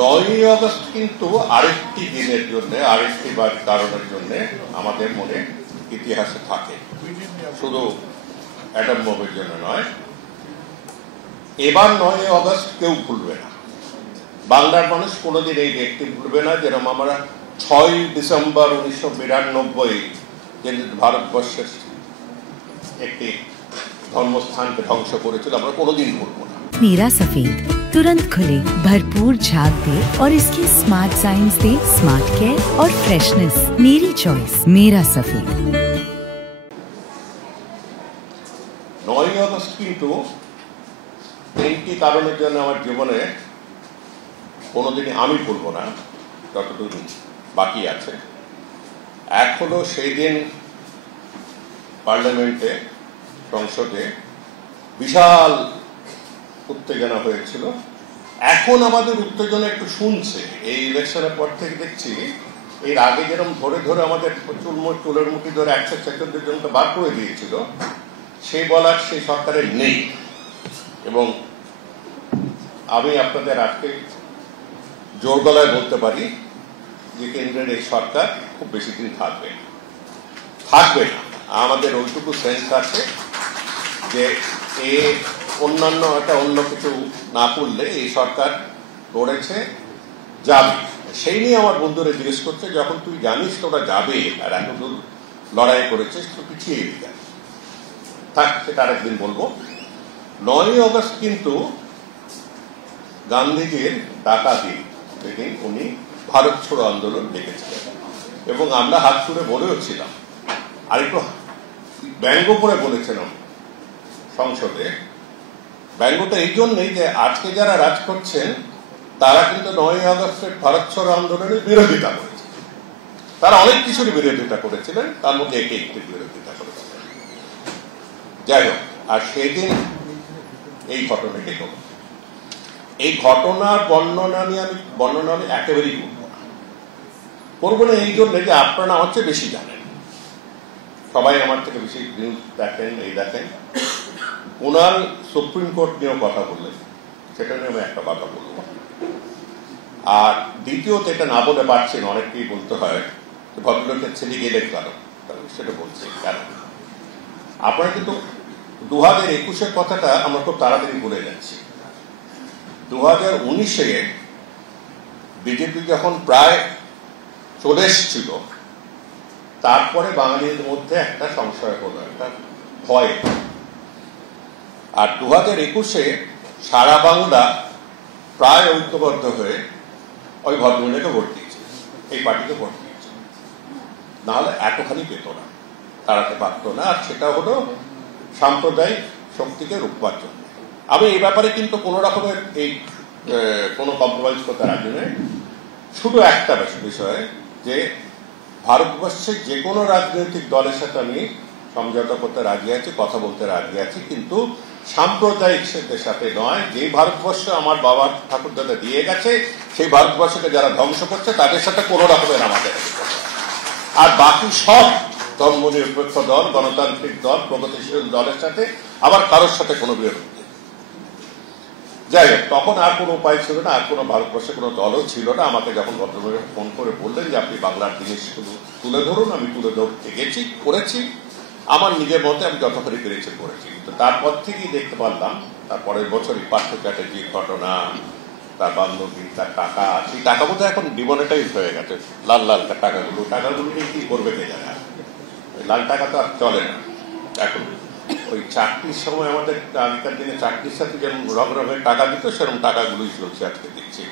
9ই August কিন্তু আরেকটি দিনের জন্য, আরেকটি কারণের জন্য আমাদের মনে ইতিহাসে থাকে, শুধু অ্যাটম বোমের জন্য নয়। এবার 9ই আগস্ট কেউ ভুলবে না, বাংলার মানুষ কোনোদিন এই ডেটটি ভুলবে না। যেরকম আমরা 6ই ডিসেম্বর 1992 যে ভারতবর্ষের একটি ধর্মস্থানকে ধ্বংস করেছিল, আমরা কোনোদিন ভুলবো না। मेरा सफेद तुरंत खुले, भरपूर झाग दे और इसकी स्मार्ट साइंस दे स्मार्ट केयर और फ्रेशनेस। मेरी चॉइस मेरा सफेद। 9ই আগস্ট কিন্তু তিনটি কারণের জন্য আমার জীবনে কোনোদিনই আমি ভুলবো না, যতটুকু বাকি আছে। এক হলো সেই দিন পার্লামেন্টে, সংসদে বিশাল উত্তেজনা হয়েছিল। এখন আমাদের উত্তেজনা একটু শুনছে। এই ইলেকশনের পর থেকে দেখছি, এর আগে যেরকম ধরে ধরে আমাদের চুলের মুঠি ধরে 146 জনকে বার করে দিয়েছিল, সেই বলার সেই সরকারের নেই। এবং আমি আপনাদের আজকে জোর গলায় বলতে পারি যে কেন্দ্রের এই সরকার খুব বেশি দিন থাকবে না। আমাদের ওইটুকু সেন্স আছে যে অন্য কিছু না করলে এই সরকার গড়েছে যাবে। সেই নিয়ে আমার বন্ধুরা জিজ্ঞেস করছে, যখন তুই জানিস তোরা যাবে আর এতদূর লড়াই করেছিস, তো পিছিয়ে যাবে। থাক, সেটা আরেকদিন বলবো। 9ই আগস্ট কিন্তু গান্ধীজির ডাকা দিন, যেদিন উনি ভারত ছাড়ো আন্দোলন ডেকেছিলেন, এবং আমরা হাত ছুড়ে বলেও ছিলাম, আর একটু ব্যঙ্গ করে বলেছিলাম সংসদে। ব্যঙ্গটা এই জন্যই যে আজকে যারা রাজ করছেন তারা কিন্তু 9ই আগস্টের ভারত ছাড়ো আন্দোলনের বিরোধিতা করেছে। তারা অনেক কিছুরই বিরোধিতা করেছিলেন, তার মধ্যে একটি বিরোধিতা করেছিলেন। যাই হোক, আর সেদিন এই ঘটনাটি হল। এই ঘটনার বর্ণনা আমি একেবারেই করবো না এই জন্য যে আপনারা আমার চেয়ে বেশি জানেন, সবাই আমার থেকে বেশি নিউজ দেখেন, এই দেখেন। কুণাল সুপ্রিম কোর্ট নিয়েও কথা বললেন, সেটা নিয়ে আমি একটা কথা বলবো। আর দ্বিতীয়ত, এটা না বলে পারছি না, অনেককেই বলতে হয় ভদ্রলোকের ছেলে গেলেন কারণ, সেটা বলছি কারণ আপনারা কিন্তু 2021-এর কথাটা আমরা খুব তাড়াতাড়ি ভুলে যাচ্ছি। 2019-এ বিজেপি যখন প্রায় চলে এসেছিল, তারপরে বাঙালিদের মধ্যে একটা সংশয় হলো, একটা ভয়। আর 2021-এ সারা বাংলা প্রায় ঐক্যবদ্ধ হয়ে ওই ভদ্রমহিলাকে ভোট দিয়েছে, এই পার্টিকে ভোট দিয়েছে। নাহলে এতখানি পেত না, তাড়াতে পারত না। আর সেটা হলো সাম্প্রদায়িক শক্তিকে রুখবার জন্য। আমি এই ব্যাপারে কিন্তু কোন রকমের কোনো কম্প্রোমাইজ করতে রাজি নই। শুধু একটা বিষয়, যে ভারতবর্ষে যে কোনো রাজনৈতিক দলের সাথে আমি সমঝোতা করতে রাজি আছি, কথা বলতে রাজি আছি, কিন্তু সাম্প্রদায়িক সাথে নয়। যে ভারতবর্ষ আমার বাবার ঠাকুরদাদা দিয়ে গেছে, সেই ভারতবর্ষকে যারা ধ্বংস করছে তাদের সাথে কোনো রকমের আমাদের। আর বাকি সব ধর্মনিরপেক্ষ দল, গণতান্ত্রিক দল, প্রগতিশীল দলের সাথে আবার কারোর সাথে কোনো বিরোধ নেই। যাই হোক, তখন আর কোনো উপায় ছিল না, আর কোনো ভারতবর্ষে কোনো দলও ছিল না। আমাকে যখন ভদ্রমহিলা ফোন করে বললেন যে আপনি বাংলার জিনিসগুলো তুলে ধরুন, আমি তুলে ধরতে করেছি আমার নিজের মতে, আমি যতখানি পেরেছি করেছি। কিন্তু তারপর থেকেই দেখতে পারলাম, তারপরের বছরই পার্থ চ্যাটার্জির ঘটনা, তার বান্ধবী, তার টাকা, সেই টাকা বোধ এখন ডিমনিটাইজ হয়ে গেছে, লাল লাল টাকাগুলো নিয়ে কি করবে কে জানে। লাল টাকা তো আর চলে না এখন। ওই চাকরির সময় আমাদের আগেকার দিনে চাকরির সাথে যেমন রকমের টাকা দিত, সেরকম টাকাগুলোই চলছে আজকে দেখছি।